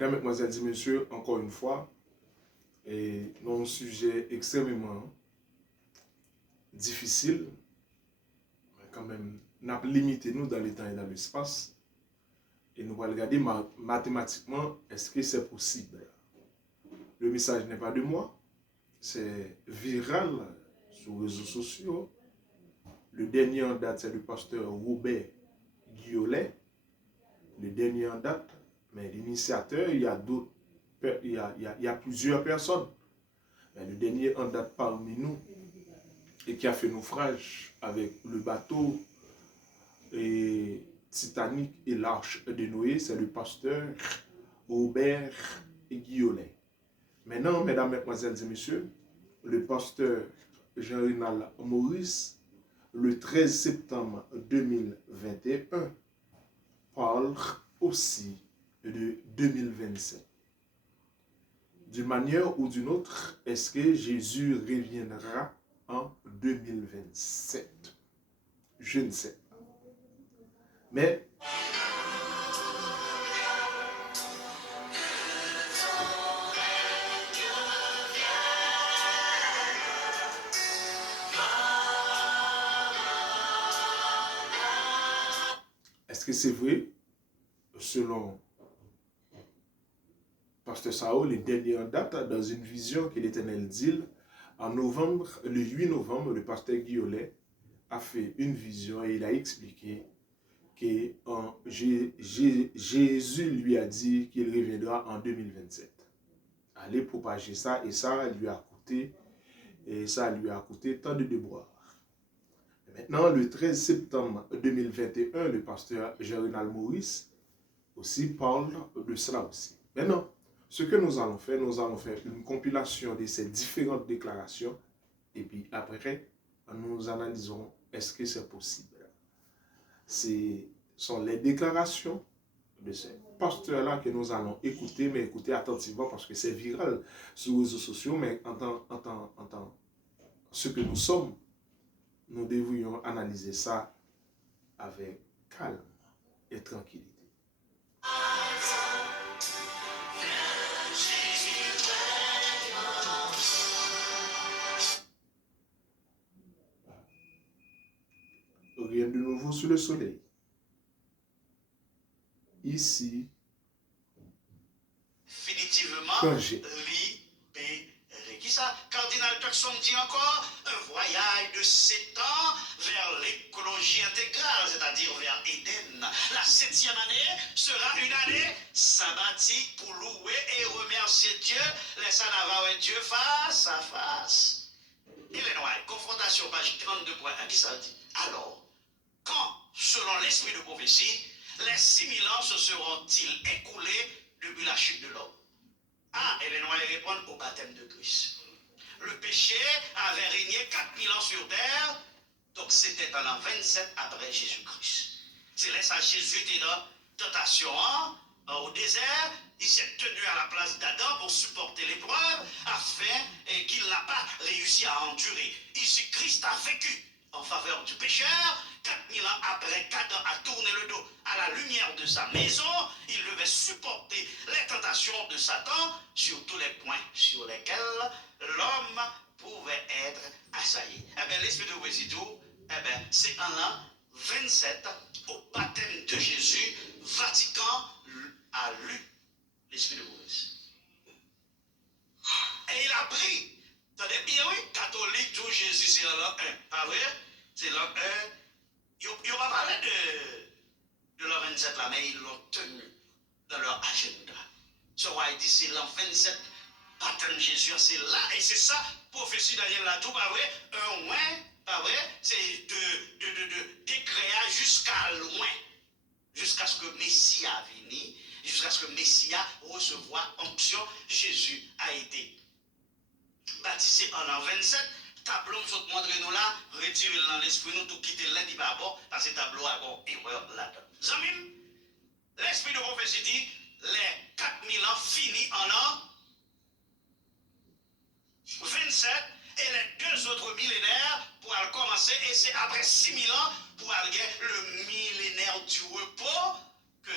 Mesdames, Mesdemoiselles et Messieurs, encore une fois, et un sujet extrêmement difficile, mais quand même, nous avons limité nous dans le temps et dans l'espace, et nous allons regarder mathématiquement, est-ce que c'est possible? Le message n'est pas de moi, c'est viral sur les réseaux sociaux. Le dernier en date, c'est le pasteur Robert Guiolet. Le dernier en date, mais l'initiateur, il y a d'autres, il y a plusieurs personnes. Mais le dernier en date parmi nous et qui a fait naufrage avec le bateau et Titanic et l'arche de Noé, c'est le pasteur Robert Guiolet. Maintenant, mesdames, mesdemoiselles et messieurs, le pasteur Jean-Renal Maurice, le 13 septembre 2021, parle aussi de 2027. D'une manière ou d'une autre, est-ce que Jésus reviendra en 2027? Je ne sais pas. Mais est-ce que c'est vrai? Selon Pasteur Sao, les dernières dates, dans une vision que l'Éternel dit, en novembre, le 8 novembre, le pasteur Guiolet a fait une vision et il a expliqué que Jésus lui a dit qu'il reviendra en 2027. Allez propager ça et ça lui a coûté tant de déboires. Maintenant, le 13 septembre 2021, le pasteur Jean-Renal Maurice aussi parle de cela aussi. Maintenant, ce que nous allons faire une compilation de ces différentes déclarations et puis après, nous analyserons est-ce que c'est possible. Ce sont les déclarations de ces pasteurs-là que nous allons écouter, mais écouter attentivement parce que c'est viral sur les réseaux sociaux, mais en tant ce que nous sommes, nous devrions analyser ça avec calme et tranquillité. Rien de nouveau sous le soleil. Ici, définitivement libéré. Qui ça? Cardinal Turkson dit encore un voyage de 7 ans vers l'écologie intégrale, c'est-à-dire vers Éden. La 7e année sera une année sabbatique pour louer et remercier Dieu, laissant avoir Dieu face à face. Et les noirs, confrontation, page 32.1, qui ça dit? Alors, quand, selon l'esprit de prophétie, les 6000 ans se seront-ils écoulés depuis la chute de l'homme? Ah, et les noirs répondent au baptême de Christ. Le péché avait régné 4000 ans sur terre, donc c'était en l'an 27 après Jésus-Christ. C'est là ça Jésus était dans tentation au désert, il s'est tenu à la place d'Adam pour supporter l'épreuve afin qu'il n'a pas réussi à endurer. Ici, Christ a vécu en faveur du pécheur. 4000 ans après qu'Adam a tourné le dos à la lumière de sa maison, il devait supporter les tentations de Satan sur tous les points sur lesquels l'homme pouvait être assailli. Eh bien, l'esprit de Wésidou, c'est en l'an 27, au baptême de Jésus, Vatican a lu l'esprit de Maurice. Et il a pris. Attendez bien, oui, catholique, tout Jésus, c'est l'an 1. Pas vrai? C'est l'an 1. Ils n'ont pas parlé de l'an 27 là, mais ils l'ont tenu dans leur agenda. Ce roi dit c'est l'an 27, baptême de Jésus, c'est là, et c'est ça, prophétie Daniel là, tout pas vrai, un loin, pas vrai, c'est de décréer jusqu'à loin, jusqu'à ce que Messie a venu, jusqu'à ce que Messie a recevoir onction. Jésus a été baptisé en l'an 27. Tableau, nous sommes montré nous là, retirer dans l'esprit, nous tout quitter lundi par bord, parce que tableau a bon erreur là-dedans. Zamim, l'esprit de prophétie dit, les 4000 ans finis en l'an 27, et les 2 autres millénaires pour commencer, et c'est après 6000 ans pour aller le millénaire du repos que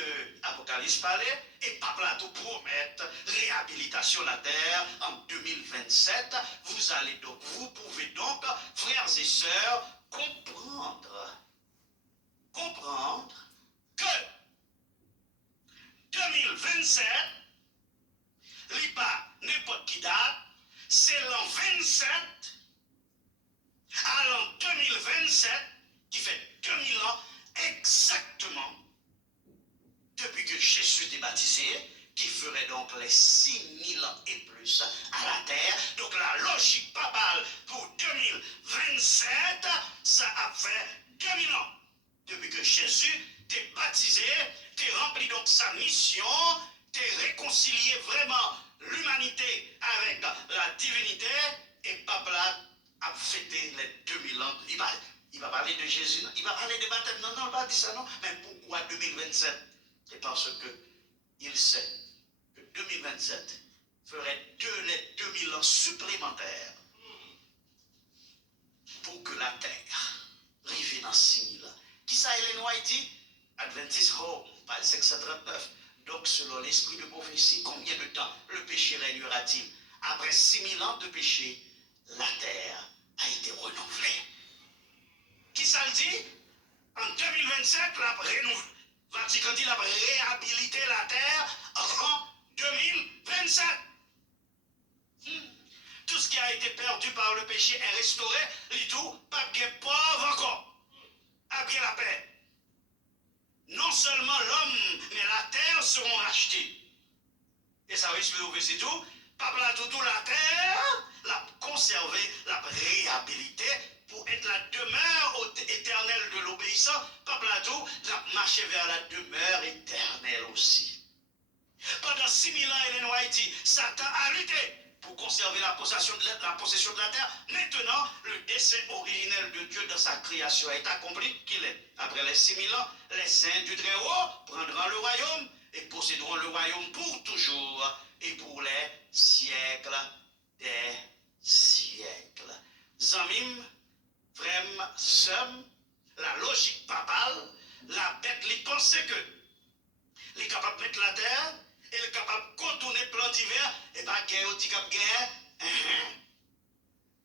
Apocalypse parlait, et pape là tout promettre réhabilitation de la terre en 2027. Vous pouvez donc, frères et sœurs, comprendre que 2027, n'est pas n'importe qui date, c'est l'an 27 à l'an 2027 qui fait 2000 ans exactement depuis que Jésus était baptisé, qui ferait donc les 6000 ans et plus à la terre. Donc la logique papale pour 2027, ça a fait 2000 ans. Depuis que Jésus t'est baptisé, t'est rempli donc sa mission, t'est réconcilié vraiment l'humanité avec la divinité, et papa a fêté les 2000 ans. Il va parler de Jésus, il va parler de baptême. Non, il va pas dire ça, non. Mais pourquoi 2027? C'est parce que il sait que 2027 ferait les 2000 ans supplémentaires pour que la terre arrive dans 6000 ans. Qui ça, Ellen White dit? Adventist Home, page 639. Donc, selon l'esprit de prophétie, combien de temps le péché régnera-t-il? Après 6000 ans de péché, la terre a été renouvelée. Qui ça le dit? En 2027, la Vatican dit la réhabilité la terre en 2027. Tout ce qui a été perdu par le péché est restauré. Et tout, pas de pauvre encore. Après la paix. Non seulement l'homme, mais la terre seront rachetées. Et ça risque de c'est tout. Pas là tout la terre, la conserver, la réhabiliter pour être la demeure éternelle de l'obéissant. Pas là tout, la marcher vers la demeure éternelle aussi. Pendant 6000 ans, Ellen White dit, Satan a lutté pour conserver la possession de la terre. Maintenant, le dessein originel de Dieu dans sa création est accompli qu'il est. Après les 6000 ans, les saints du Très-Haut prendront le royaume et posséderont le royaume pour toujours et pour les siècles des siècles. Zamim, frère, somme, la logique papale, la bête lui pensait que il est capable de mettre la terre, il est capable de contourner le plan d'hiver, et pas guerre au ticap guerre.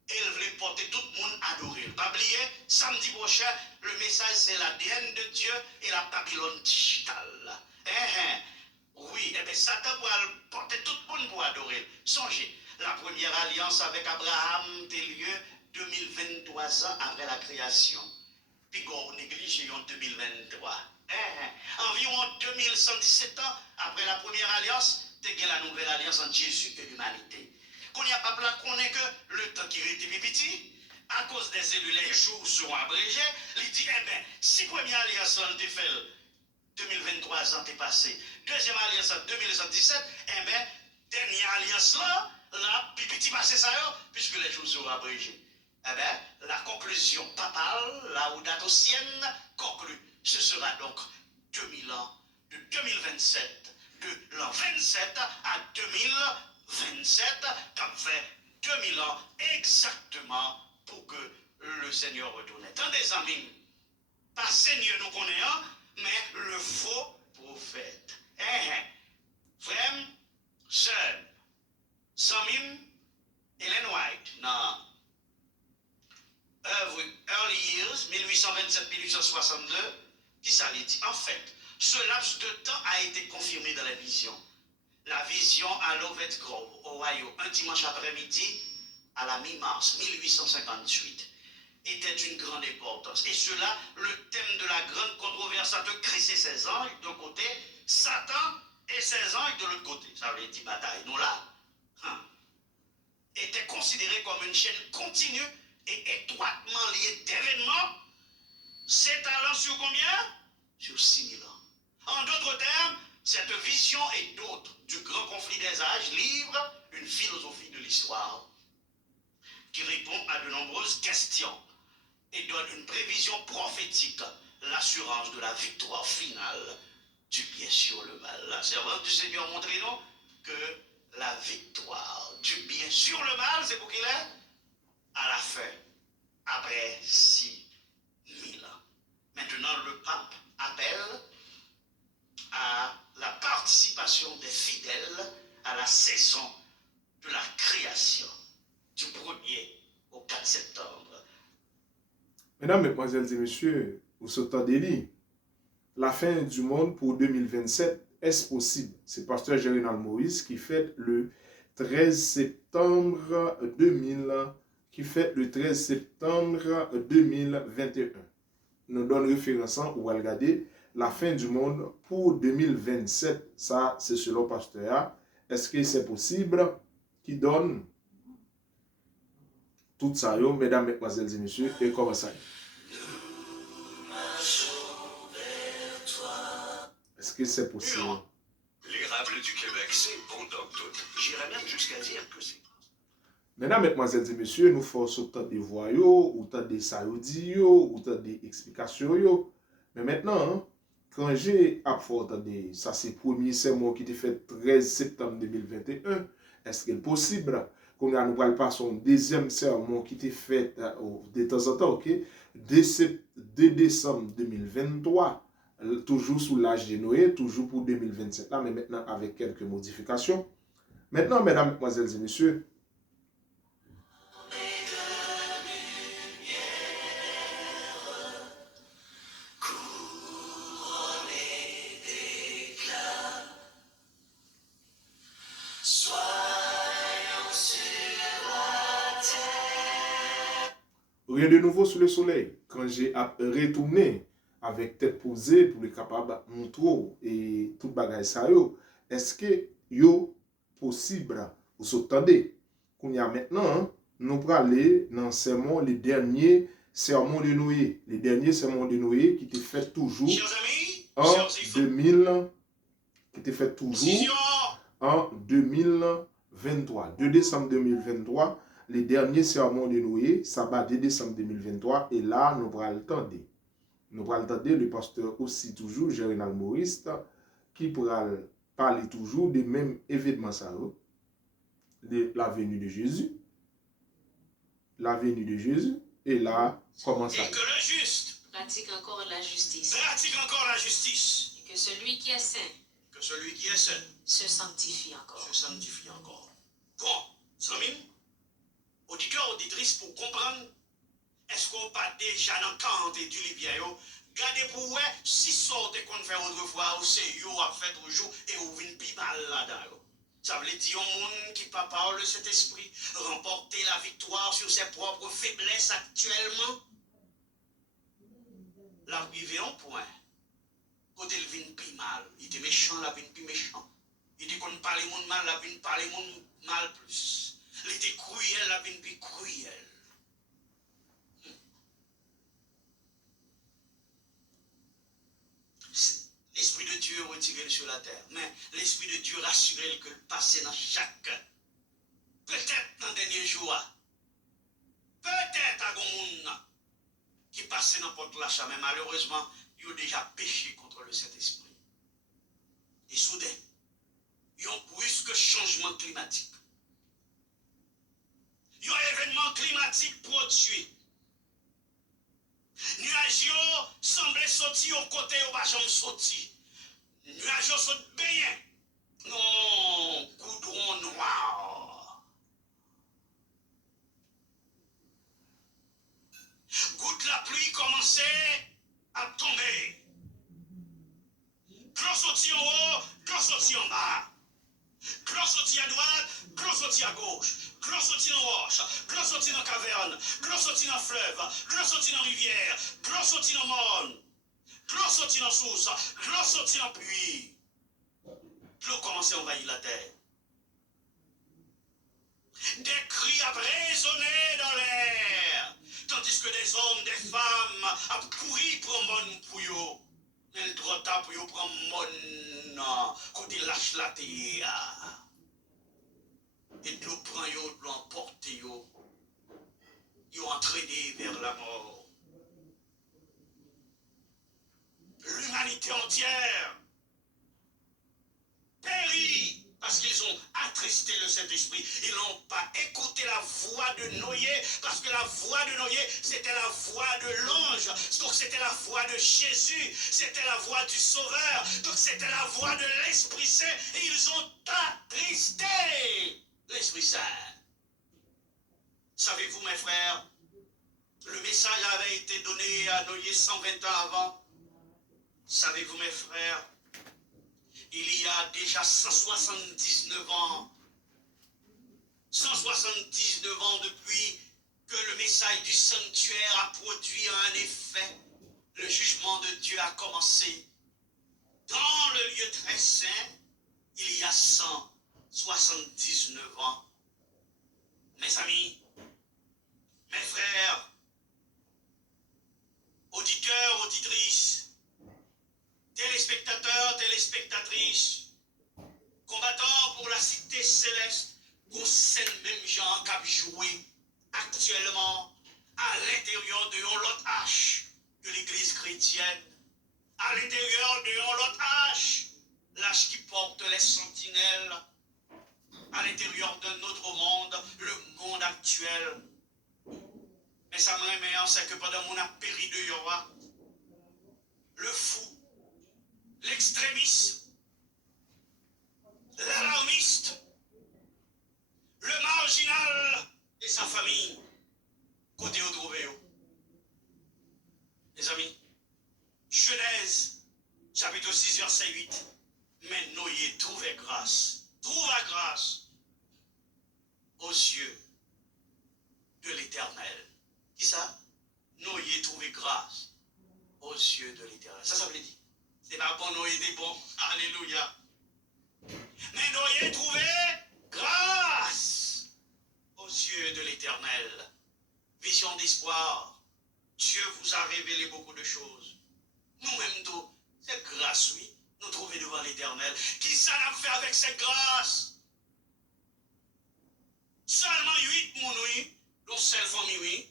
Elle voulait porter tout le monde adorer. Pas oublier, samedi prochain, le message c'est l'ADN de Dieu et la Babylone digitale. Oui, et bien Satan va porter tout le monde pour adorer. Songez, la première alliance avec Abraham était lieu 2023 ans après la création. Puis on néglige en 2023. Environ 2117 ans après la première alliance, c'est la nouvelle alliance entre Jésus et l'humanité. Qu'on n'y a pas plein qu'on est que le temps qui était petit, à cause des élus, les jours seront abrégés. Il dit, eh bien, si première alliance on était fait 2023 ans est passé, deuxième alliance en 2017, eh bien, dernière alliance là, puis petit passé ça, puisque les jours seront abrégés. Eh bien, la conclusion papale, la Laudato-sienne, conclut. Ce sera donc 2000 ans, de 2027, de l'an 27 à 2027, ça fait 2000 ans exactement pour que le Seigneur retourne. Attendez, amis, pas Seigneur nous connaissons, mais le faux prophète. Frère, sœur, Samim, Ellen White, non. Early Years, 1827-1862, qui ça dit? En fait, ce laps de temps a été confirmé dans la vision. La vision à Lovett Grove, Ohio, un dimanche après-midi, à la mi-mars 1858, était d'une grande importance. Et cela, le thème de la grande controverse entre Christ et ses anges, d'un côté, Satan et ses anges de l'autre côté. Ça veut dire bataille, nous là. Était considéré comme une chaîne continue et étroitement liée d'événements s'étalant sur combien? Sur 6000 ans. En d'autres termes, cette vision et d'autres du grand conflit des âges livrent une philosophie de l'histoire qui répond à de nombreuses questions et donne une prévision prophétique, l'assurance de la victoire finale du bien sur le mal. La servante du Seigneur montrez-nous que la victoire du bien sur le mal, c'est pour qu'il est à la fin, après 6000 ans. Maintenant, le pape appelle à la participation des fidèles à la saison de la création du 1er au 4 septembre. Mesdames, Mesdemoiselles et Messieurs, vous sautez des la fin du monde pour 2027, est-ce possible? C'est Pasteur Gérinal Moïse qui fête le 13 septembre 2021. Nous donne référence ou regarder la fin du monde pour 2027. Ça, c'est selon Pasteur. Est-ce que c'est possible? Qui donne tout ça, mesdames, mesdemoiselles et messieurs, et comment ça? Est-ce que c'est possible? L'érable du Québec, c'est bon dans tout. J'irais même jusqu'à dire que c'est. Mesdames, mesdemoiselles et messieurs, nous faisons autant des voix, autant des saoudiens, autant des explications. Mais maintenant, quand j'ai apporté ça, c'est le premier sermon qui était fait 13 septembre 2021, est-ce qu'il est possible qu'on nous parle pas son deuxième sermon qui était fait de temps en temps, ok, 2 décembre 2023, toujours sous l'âge de Noé, toujours pour 2027 là, mais maintenant avec quelques modifications. Maintenant, mesdames, mesdemoiselles et messieurs, rien de nouveau sous le soleil. Quand j'ai retourné avec tête posée pour les capables de montrer et tout bagage ça est-ce que yo possible vous s'entendez qu'on y a maintenant nous pour aller dans sermon les derniers sermons de Noé, les derniers sermons de Noé qui étaient faits toujours en 2000 qui étaient faits toujours en 2023, 2 décembre 2023. Les derniers sermons de Noé, sabbat 2 décembre 2023, et là, nous pourrons attendre. Nous pourrons attendre le pasteur aussi toujours, Gérinal Maurice, qui pourra parler toujours des mêmes événements, de la venue de Jésus. La venue de Jésus, et là, comment ça? Et que le juste pratique encore la justice. pratique encore la justice. Et que celui qui est saint Que celui qui est saint se sanctifie encore. se sanctifie encore. Bon, Samim, auditeurs, auditrices, pour comprendre, est-ce qu'on pas déjà dans le camp du Libyen, gardez pour vous, si sortez qu'on fait autrefois, c'est yo a fait toujours et ou vin pi mal là-dedans. Ça veut dire un monde qui pas parle de cet esprit, remporter la victoire sur ses propres faiblesses actuellement. La privé en point. Côté le vin pi mal, il était méchant, la vin pi méchant. Il dit qu'on parle monde mal, la vin parle monde mal plus. Il était cruel, la vin pi cruel. L'Esprit de Dieu est retiré sur la terre. Mais l'Esprit de Dieu rassure que le passé dans chaque. Peut-être dans le dernier jour. Peut-être à monde qui passe n'importe l'achat. Mais malheureusement, ils ont déjà péché contre le Saint-Esprit. Et soudain, ils ont brusque changement climatique. Il y a un événement climatique produit. Nuages semblent sortir au côté où pas jamais sorti. Nuages sont bien. Non, goudron noir. Goutte la pluie commençait à tomber. Clos sorti en haut, clos sorti en bas. Clos sorti à droite, clos sorti à gauche. Clos sorti dans roche, clos sorti dans caverne, clos sorti dans fleuve, clos sorti dans rivière, clos sorti dans monde, clos sorti dans source, clos sorti dans puits. Clos commençait à envahir la terre. Des cris a résonné dans l'air, tandis que des hommes, des femmes a couru pour un monde pour eux. Mais le droit pour eux prendre mon côté lâche la terre. Et de l'eau prend yo, de l'eau emporte yo entraîné vers la mort. L'humanité entière périt parce qu'ils ont attristé attristé le Saint-Esprit. Ils n'ont pas écouté la voix de Noé, parce que la voix de Noé, c'était la voix de l'ange. Donc c'était la voix de Jésus, c'était la voix du Sauveur. Donc c'était la voix de l'Esprit Saint. Et ils ont attristé l'Esprit Saint. Savez-vous, mes frères, le message avait été donné à Noé 120 ans avant. Savez-vous, mes frères, il y a déjà 179 ans, 179 ans depuis que le message du sanctuaire a produit un effet, le jugement de Dieu a commencé. Dans le lieu très saint, il y a 179 ans. Mes amis, mes frères, auditeurs, auditrices, téléspectateurs, téléspectatrices, combattants pour la cité céleste, qu'on sait même gens qui joué actuellement à l'intérieur de l'autre H de l'église chrétienne, à l'intérieur de l'autre H, l'âge qui porte les sentinelles, à l'intérieur de notre monde, le monde actuel. Mais ça me remet, c'est que pendant mon péri de Yoa, le fou, l'extrémisme, l'alarmiste, le marginal et sa famille, côté au trouvé. Les amis, Genèse, chapitre 6, verset 8. Mais Noé trouvait grâce, trouva grâce aux yeux de l'Éternel. Qui ça? Noé trouvait grâce aux yeux de l'Éternel. Ça veut dire. C'est pas bon, Noé était bon. Alléluia. Mais Noé trouvait grâce aux yeux de l'Éternel. Vision d'espoir. Dieu vous a révélé beaucoup de choses. Nous-mêmes, tout, cette grâce, oui, nous trouvons devant l'Éternel. Qui ça l'a fait avec cette grâce? Seulement 8 mounouis, dont seule famille, oui,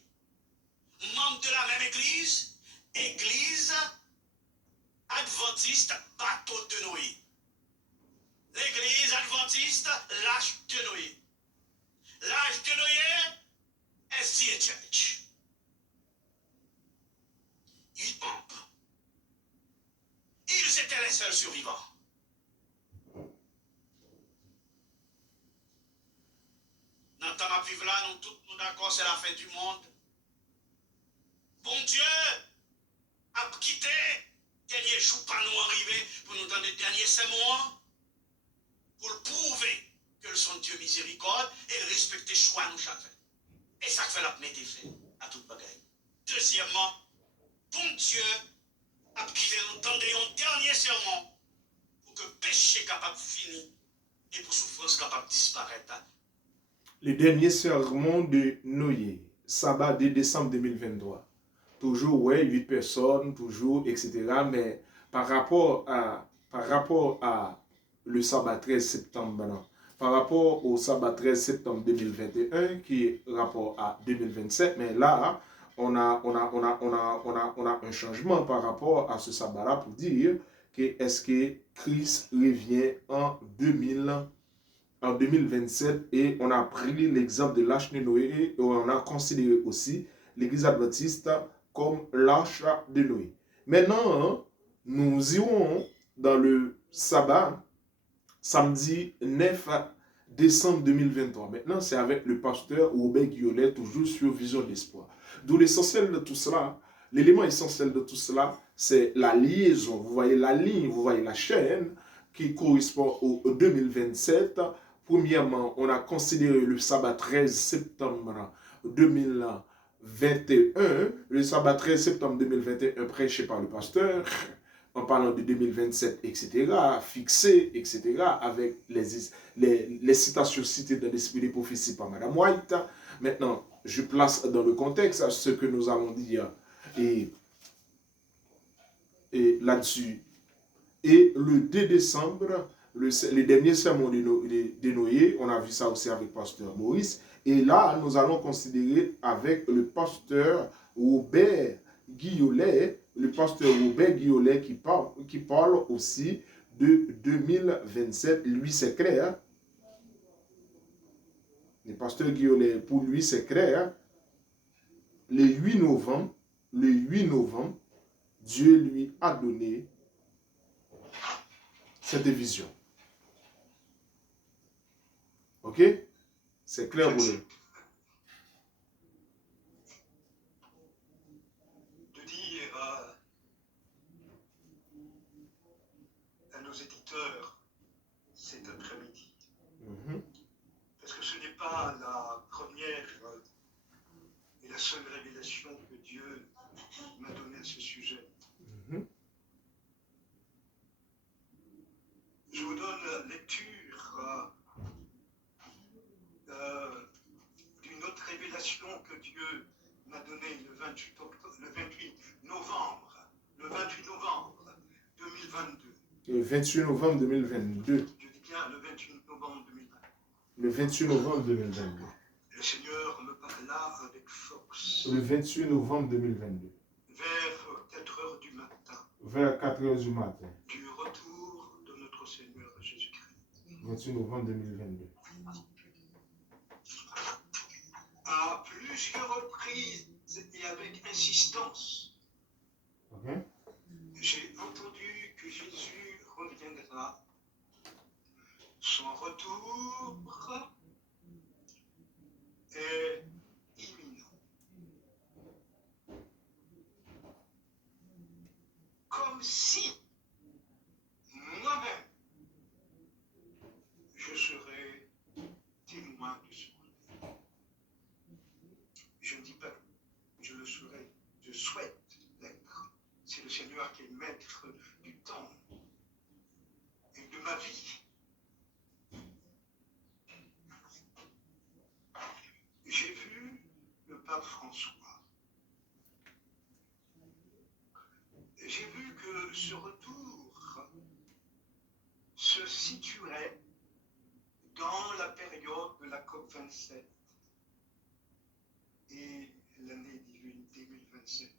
membres de la même église, église adventiste, bateau de Noé. L'église adventiste, l'âge de Noé. L'âge de Noé, SDA Church. 8 membres. Ils étaient les seuls survivants. Dans le temps à vivre là, nous tous nous d'accord, c'est la fin du monde. Bon Dieu a quitté dernier jour pas nous arriver pour nous donner le dernier sermon pour le prouver que son Dieu miséricorde et respecter choix nous chacun. Et ça fait la mettre fin à toute bagaille. Deuxièmement, bon Dieu a quitté nous donner un dernier sermon pour que le péché capable de finir et pour souffrance capable de disparaître. Le dernier sermon de Noé, sabbat de décembre 2023. Toujours, ouais, 8 personnes, toujours, etc. Mais par rapport à le sabbat 13 septembre, non, par rapport au sabbat 13 septembre 2021, qui est rapport à 2027, mais là, on a un changement par rapport à ce sabbat-là pour dire que est-ce que Christ revient en 2027 et on a pris l'exemple de l'arche de Noé et on a considéré aussi l'église adventiste comme l'arche de Noé. Maintenant, nous irons dans le sabbat samedi 9 décembre 2023. Maintenant, c'est avec le pasteur Robert Guiolet, toujours sur Vision d'Espoir. D'où l'essentiel de tout cela, l'élément essentiel de tout cela, c'est la liaison. Vous voyez la ligne, vous voyez la chaîne qui correspond au 2027. Premièrement, on a considéré le sabbat 13 septembre 2021, le sabbat 13 septembre 2021 prêché par le pasteur, en parlant de 2027, etc., fixé, etc., avec les citations citées dans l'esprit des prophéties par Mme White. Maintenant, je place dans le contexte ce que nous allons dire et là-dessus. Et le 2 décembre, les derniers sermons de Noé, on a vu ça aussi avec le pasteur Maurice. Et là, nous allons considérer avec le pasteur Robert Guiolet, qui parle aussi de 2027. Lui, c'est clair. Le pasteur Guillaume, pour lui, c'est clair. Le 8 novembre, Dieu lui a donné cette vision. Ok? C'est clair pour lui. De dire à nos éditeurs cet après-midi, parce que ce n'est pas la première et la seule révélation que Dieu m'a donnée à ce sujet. Je vous donne lecture d'une autre révélation que Dieu m'a donnée le 28 novembre 2022. Le 28 novembre 2022. Je dis bien le 28 novembre 2022. Le 28 novembre 2022. Le Seigneur me parla avec force. Le 28 novembre 2022. Vers 4 heures du matin. Vers 4 heures du matin. Du retour de notre Seigneur Jésus-Christ. 28 novembre 2022. À plusieurs reprises et avec insistance, Okay. j'ai entendu que Jésus reviendra. Son retour est imminent. Comme si moi-même je serais témoin de ce retour. Je ne dis pas que je le serai, je souhaite l'être. C'est le Seigneur qui est maître du temps et de ma vie. J'ai vu le pape François. J'ai vu que ce retour se situerait dans la période de la COP27 et l'année 2027.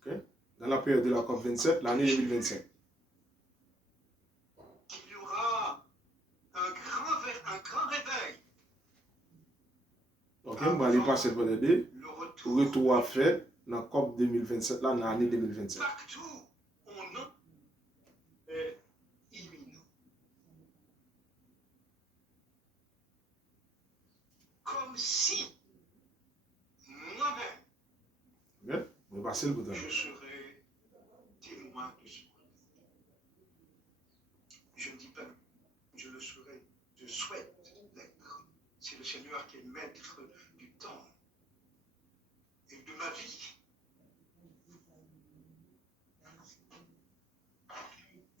Okay. Dans la période de la COP27, l'année 2027. Qu'il y aura un grand réveil. Ok, on va aller passer pour l'aider. Le Retour à faire dans la COP 2027, là, dans l'année 2027. partout, on a est imminent. Comme si moi-même Ok, on va passer le bouton. je serais témoin de ce retour. Je ne dis pas que je le serai, je souhaite l'être. C'est le Seigneur qui est maître du temps et de ma vie.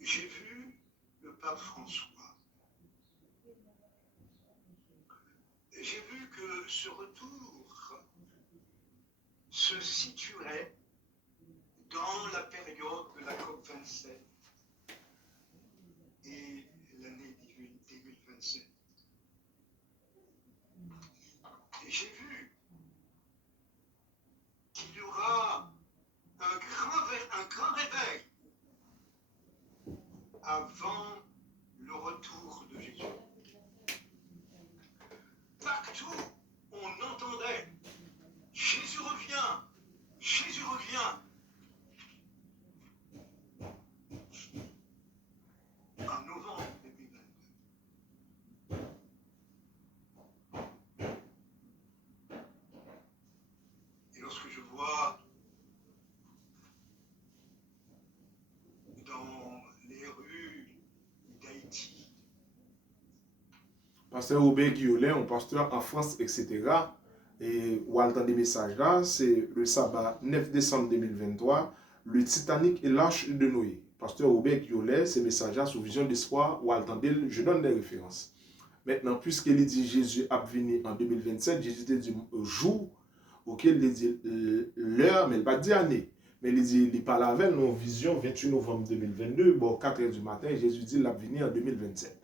J'ai vu le pape François. J'ai vu que ce retour se situerait dans la période de la COP27 et l'année 2027. Et j'ai vu qu'il y aura un grand réveil avant le retour de Jésus. Partout, on entendait Jésus revient, Jésus revient. En novembre 2022. Et lorsque je vois dans les rues d'Haïti, Pasteur Robert Guillaume, un pasteur en France, etc. Et où entend des messages là, c'est le sabbat 9 décembre 2023, le Titanic et l'arche de Noé. Pasteur Robert Guillaume, ces messages là sous vision d'espoir, où entendez, je donne des références. Maintenant, puisqu'il dit Jésus a venu en 2027, Jésus dit jour auquel il dit l'heure, mais il pas dit année. Mais il dit, il parle avec nous, vision 28 novembre 2022, bon, 4 h du matin, Jésus dit il a venu en 2027.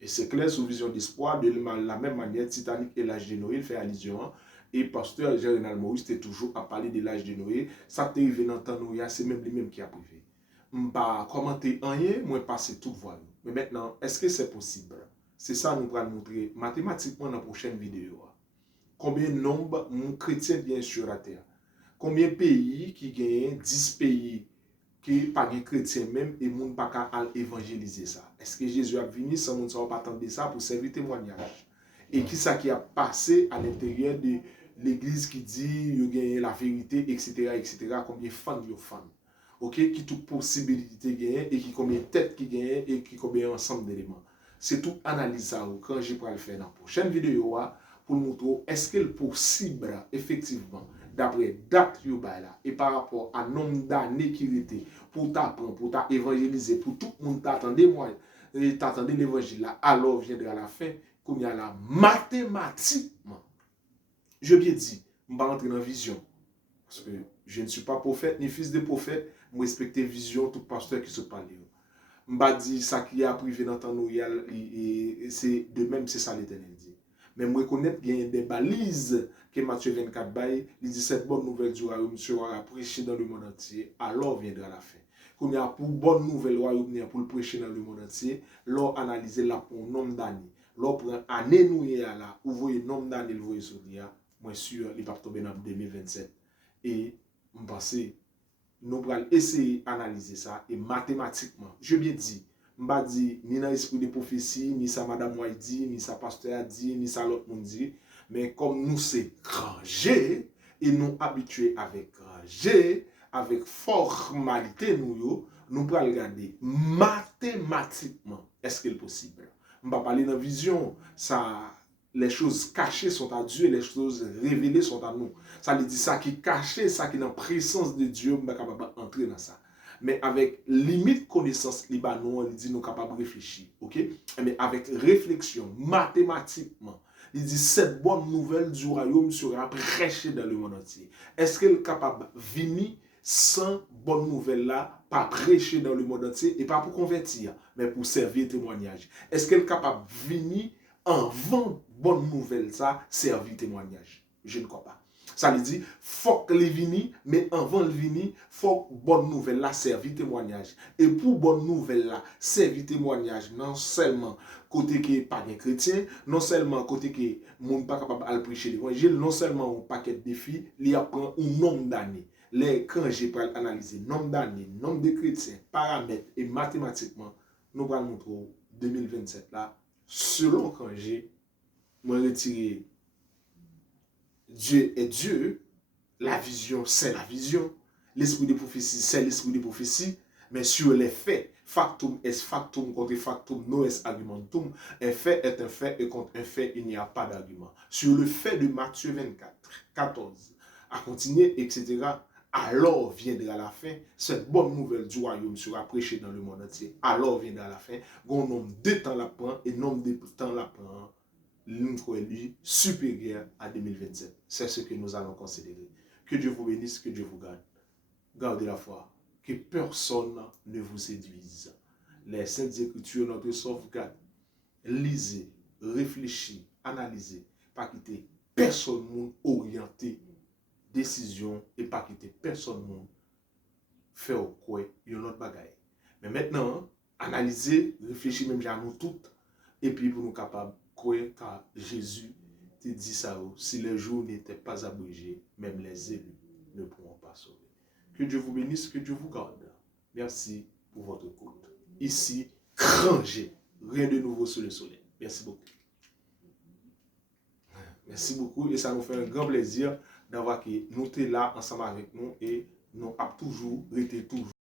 Et c'est clair sous vision d'espoir, de la même manière, Titanic et l'âge de Noé, il fait allusion. Et pasteur Général Maurice était toujours à parler de l'âge de Noé. Ça t'est arrivé dans le temps Noé, c'est même lui-même qui a privé. Je ne vais pas commenter rien, moi passer toute voie. Mais maintenant, est-ce que c'est possible? c'est ça nous allons montrer mathématiquement dans la prochaine vidéo. Combien de nombre de chrétiens bien sur la terre? Combien de pays qui gagnent 10 pays qui pas de chrétiens même et moun pas qu'à évangéliser ça? Est-ce que Jésus a venu sans moun ça pas attendre ça pour servir témoignage? Et qui ça qui a passé à l'intérieur de l'église qui dit il gagne la vérité, etc., etc., combien de fans yo fans? Ok, qui toute possibilité gagne et qui combien de têtes qui gagne et qui combien ensemble d'éléments. C'est tout analyse ça quand je pourrai le faire dans la prochaine vidéo pour montrer est-ce qu'il est possible effectivement d'après date là et par rapport à nombre d'années qui étaient pour t'apprendre, pour t'évangéliser, pour tout le monde t'attendre moi et t'attendre l'évangile là, alors viendra la fin comme il y a là mathématiquement. Je bien dit, je ne vais pas rentrer dans la vision parce que je ne suis pas prophète ni fils de prophète, je respecte la vision tout pasteur qui se parle. Je ne vais pas dire ça qui a privé dans ton noyal et c'est de même c'est ça l'Éternel dit. Mais je reconnais qu'il y a des balises que Matthieu 24 bail, il dit cette bonne nouvelle du royaume sera prêchée dans le monde entier, alors viendra la fin. Comme il y a pour bonne nouvelle royaume pour le prêcher dans le monde entier, l'on analyse là pour un nombre d'années. L'on prend année nous là, vous voyez nombre d'années le voyez sur dia, moi sûr, il va tomber en 2027. Et je pense nous allons essayer d'analyser ça et mathématiquement, je bien dit, je ne dis ni dans l'esprit de prophétie, ni ça madame White dit, ni ça pasteur a dit, ni ça l'autre monde dit, mais comme nous c'est rangé et nous habitués avec rangé, avec formalité nous allons regarder mathématiquement est-ce qu'il est possible. Je ne vais pas parler de vision, ça les choses cachées sont à Dieu, les choses révélées sont à nous. Ça veut dire ça qui est caché, ça qui est dans la présence de Dieu, on est capable d'entrer dans ça. Mais avec limite connaissance, il dit nous capable de réfléchir, ok? Mais avec réflexion, mathématiquement, il dit cette bonne nouvelle du royaume sera prêchée dans le monde entier. Est-ce qu'elle est capable de venir sans bonne nouvelle là, pas prêcher dans le monde entier et pas pour convertir, mais pour servir témoignage? Est-ce qu'elle est capable de venir avant bonne nouvelle ça, servir témoignage? Je ne crois pas. Ça veut dire, faut que les vini, mais avant le vini, faut que bonne nouvelle là, servir témoignage. Et pour bonne nouvelle là, servir témoignage, non seulement côté qui n'est pas des chrétiens, non seulement côté qui n'est pas capable de prêcher l'évangile, non seulement un paquet de défis, il y a un nombre d'années. Quand j'ai pas analysé nombre d'années, nombre de chrétiens, paramètres et mathématiquement, nous allons montrer 2027 là, selon quand j'ai retiré Dieu est Dieu, la vision c'est la vision, l'esprit de prophétie c'est l'esprit de prophétie, mais sur les faits, factum est factum contre factum, non est argumentum, un fait est un fait et contre un fait il n'y a pas d'argument. Sur le fait de Matthieu 24, 14, à continuer, etc., alors viendra la fin, cette bonne nouvelle du royaume sera prêchée dans le monde entier, alors viendra la fin, un nombre de temps la prend et nombre de temps la prend. Lui supérieur à 2027. C'est ce que nous allons considérer. Que Dieu vous bénisse, que Dieu vous garde. Gardez la foi. Que personne ne vous séduise. Les Saintes Écritures, notre sauvegarde. Lisez, réfléchissez, analysez. Pas quitter personne monde orienté décision et pas quitter personne monde faire quoi une autre bagaille. Mais maintenant, analysez, réfléchissez même à nous toutes et puis pour nous capables car Jésus te dit ça, si les jours n'étaient pas abrégés, même les élus ne pourront pas sauver. Que Dieu vous bénisse, que Dieu vous garde. Merci pour votre écoute. Ici, Granger, rien de nouveau sous le soleil. Merci beaucoup. Merci beaucoup et ça nous fait un grand plaisir d'avoir que nous sommes là ensemble avec nous et nous avons toujours été toujours.